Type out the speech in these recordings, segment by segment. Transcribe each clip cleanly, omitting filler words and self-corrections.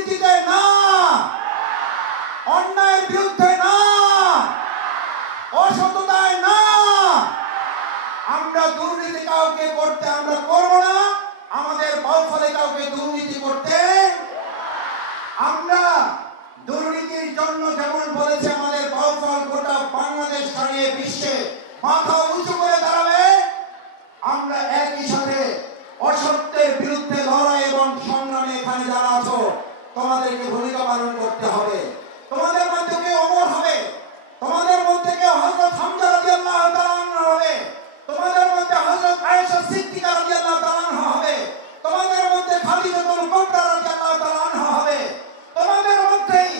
দুর্নীতিতে না, অন্যায়ের বিরুদ্ধে না, অসততায় না। আমরা দুর্নীতি কাউকে করতে আমরা করব না, আমাদের বাউফলে কাউকে দুর্নীতি করতে আমরা দুর্নীতির জন্য যেমন বলেছে আমাদের বাউফল গোটা বাংলাদেশ ছাড়িয়ে বিশ্বে মাথা উঁচু করে দাঁড়াবে, আমরা একই সাথে অসত্যের বিরুদ্ধে লড়াই এবং সংগ্রামে এখানে যারা আছো তোমাদেরকে ভূমিকা পালন করতে হবে। তোমাদের মধ্যে কেউ অমর হবে, তোমাদের মধ্যে কেউ হযরত হামজা রাদিয়াল্লাহু তাআলা আনহু হবে, তোমাদের মধ্যে হযরত আয়েশা সিদ্দিকা রাদিয়াল্লাহু তাআলা আনহা হবে, তোমাদের মধ্যে খাদিজাতুল কুবরা রাদিয়াল্লাহু তাআলা আনহা হবে, তোমাদের মধ্যেই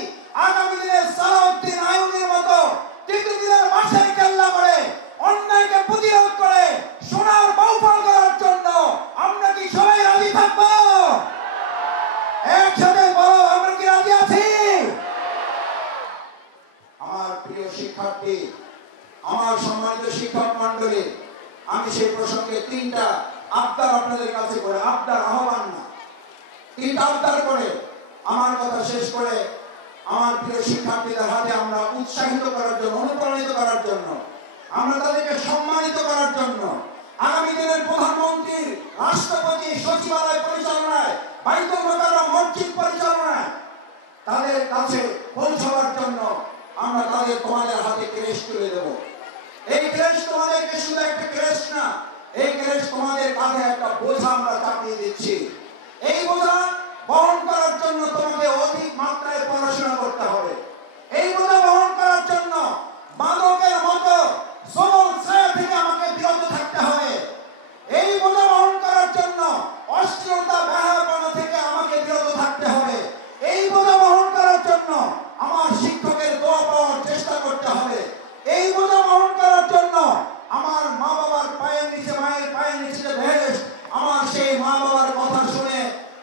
আগামী দিনে সালাউদ্দিন আইয়ুবীর মতো টিকটিকিদের বাসায় কেল্লা করে অন্যায়কে প্রতিরোধ করে সোনার বাউফল করার জন্য আমরা কি সবাই রাজি থাকবো? একসাথে বলো, আমরা কি রাজি আছি? আমার প্রিয় শিক্ষার্থী, আমার সম্মানিত শিক্ষক মন্ডলী, আমি সেই প্রসঙ্গে তিনটা আবদার আপনাদের কাছে করে, আবদার আহ্বান না, তিনটা আবদার করে আমার কথা শেষ করে আমার প্রিয় শিক্ষার্থীদের হাতে আমরা উৎসাহিত করার জন্য, অনুপ্রাণিত করার জন্য, আমরা তাদেরকে সম্মানিত করার জন্য আগামী দিনের প্রধানমন্ত্রী, রাষ্ট্রপতি সচিবালয় পরিচালনায়, বাইতুল মোকাররম মসজিদ পরিচালনায় তাদের কাছে পৌঁছাবার জন্য আমরা তোমাদের হাতে ক্রেস্ট তুলে দেব। এই ক্রেস্ট তোমাদেরকে শুধু একটা ক্রেস্ট না, এই ক্রেস্ট তোমাদের কাঁধে একটা বোঝা আমরা চাপিয়ে দিচ্ছি। এই বোঝা বহন করার জন্য তোমাকে অধিক মাত্রায় পড়াশোনা করতে হবে। এই বোঝা বহন করার জন্য মাদকের মতো সবল ছায়া থেকে আমাকে বিরত থাকতে হবে। এই বোঝা বহন করার জন্য অশ্লীলতা বেহায়াপনা থেকে আমাকে বিরত থাকতে হবে। এই বোঝা বহন করার জন্য আমার শিক্ষকের দোয়া পাওয়ার চেষ্টা করতে হবে। এই বোঝা বহন করার জন্য আমার মা বাবার পায়ের নিচে, মায়ের পায়ের নিচে বেহেশত, আমার সেই মা বাবার কথা শুনে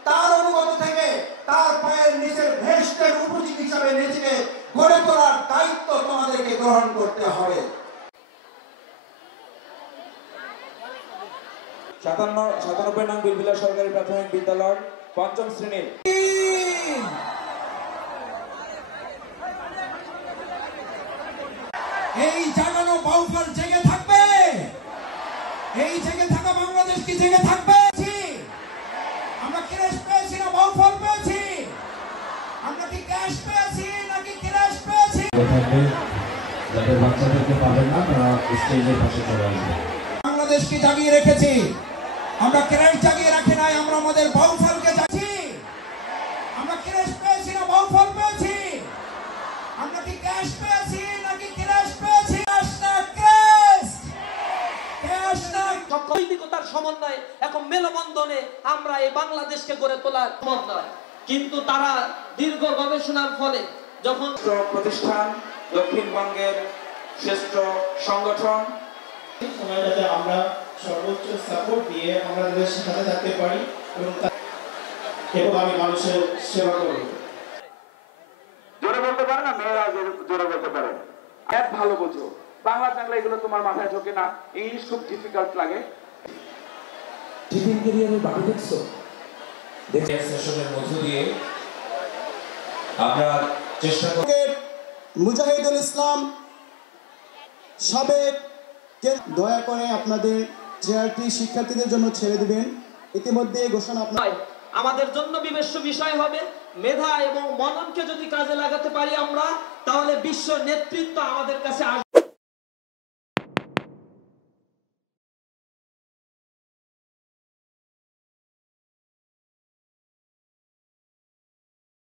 তার অনুগত থেকে তার পায়ের নিচের বেহেশতের উপযোগী হিসাবে নিজেকে গড়ে তোলার দায়িত্ব তোমাদেরকে গ্রহণ করতে হবে। 97 নং বিলবিলা সরকারি প্রাথমিক বিদ্যালয় পঞ্চম শ্রেণীর এই জাগানো বাউফল জেগে থাকবে। এই জেগে থাকা বাংলাদেশ কি জেগে থাকবে? আমরা ক্র্যাশ পেয়েছি না বাউফল পেয়েছি? আমরা কি ক্র্যাশ পেয়েছি নাকি ক্র্যাশ পেয়েছি? যাতে বাচ্চাদেরকে পাবেন না, তারা স্টেজের পাশে চলে আসবে। বাংলাদেশকে জাগিয়ে রেখেছি, আমরা ক্র্যাশ জাগিয়ে রাখি নাই, আমরা আমাদের বাউফলকে জাগিয়েছি। আমরা ক্র্যাশ পেয়েছি না বাউফল পেয়েছি? আমরা কি ক্র্যাশ পেয়েছি নাকি ক্র্যাশ পেয়েছি? ক্র্যাশ না ক্র্যাশ, ক্র্যাশ না। নৈতিকতার সমন্বয়ে এখন মেলবন্ধনে আমরা এই বাংলাদেশকে গড়ে তোলার সমন্বয়, কিন্তু তারা দীর্ঘ গবেষণার ফলে যখন প্রতিষ্ঠান, দক্ষিণবঙ্গের শ্রেষ্ঠ সংগঠন, যাতে আমরা সর্বোচ্চ সাপোর্ট দিয়ে আমরা দেশের সাথে থাকতে পারি এবং আমি মানুষের সেবা করব। জোরে বলতে পারে না, মেয়েরা জোরে বলতে পারে। এক ভালো বোঝো, বাংলা টাংলা এগুলো তোমার মাথায় ঢোকে না, ইংলিশ খুব ডিফিকাল্ট লাগে। টিফিন ক্যারিয়ারের বাকি দেখছো? সেশনের মধ্য দিয়ে আমরা চেষ্টা করি। মুজাহিদুল ইসলাম সাবেক, দয়া করে আপনাদের চেয়ারটি শিক্ষার্থীদের জন্য ছেড়ে দিবেন। ইতিমধ্যে ঘোষণা আমাদের জন্য বিবেচ্য বিষয় হবে মেধা এবং মননকে যদি কাজে লাগাতে পারি আমরা, তাহলে বিশ্ব নেতৃত্ব আমাদের কাছে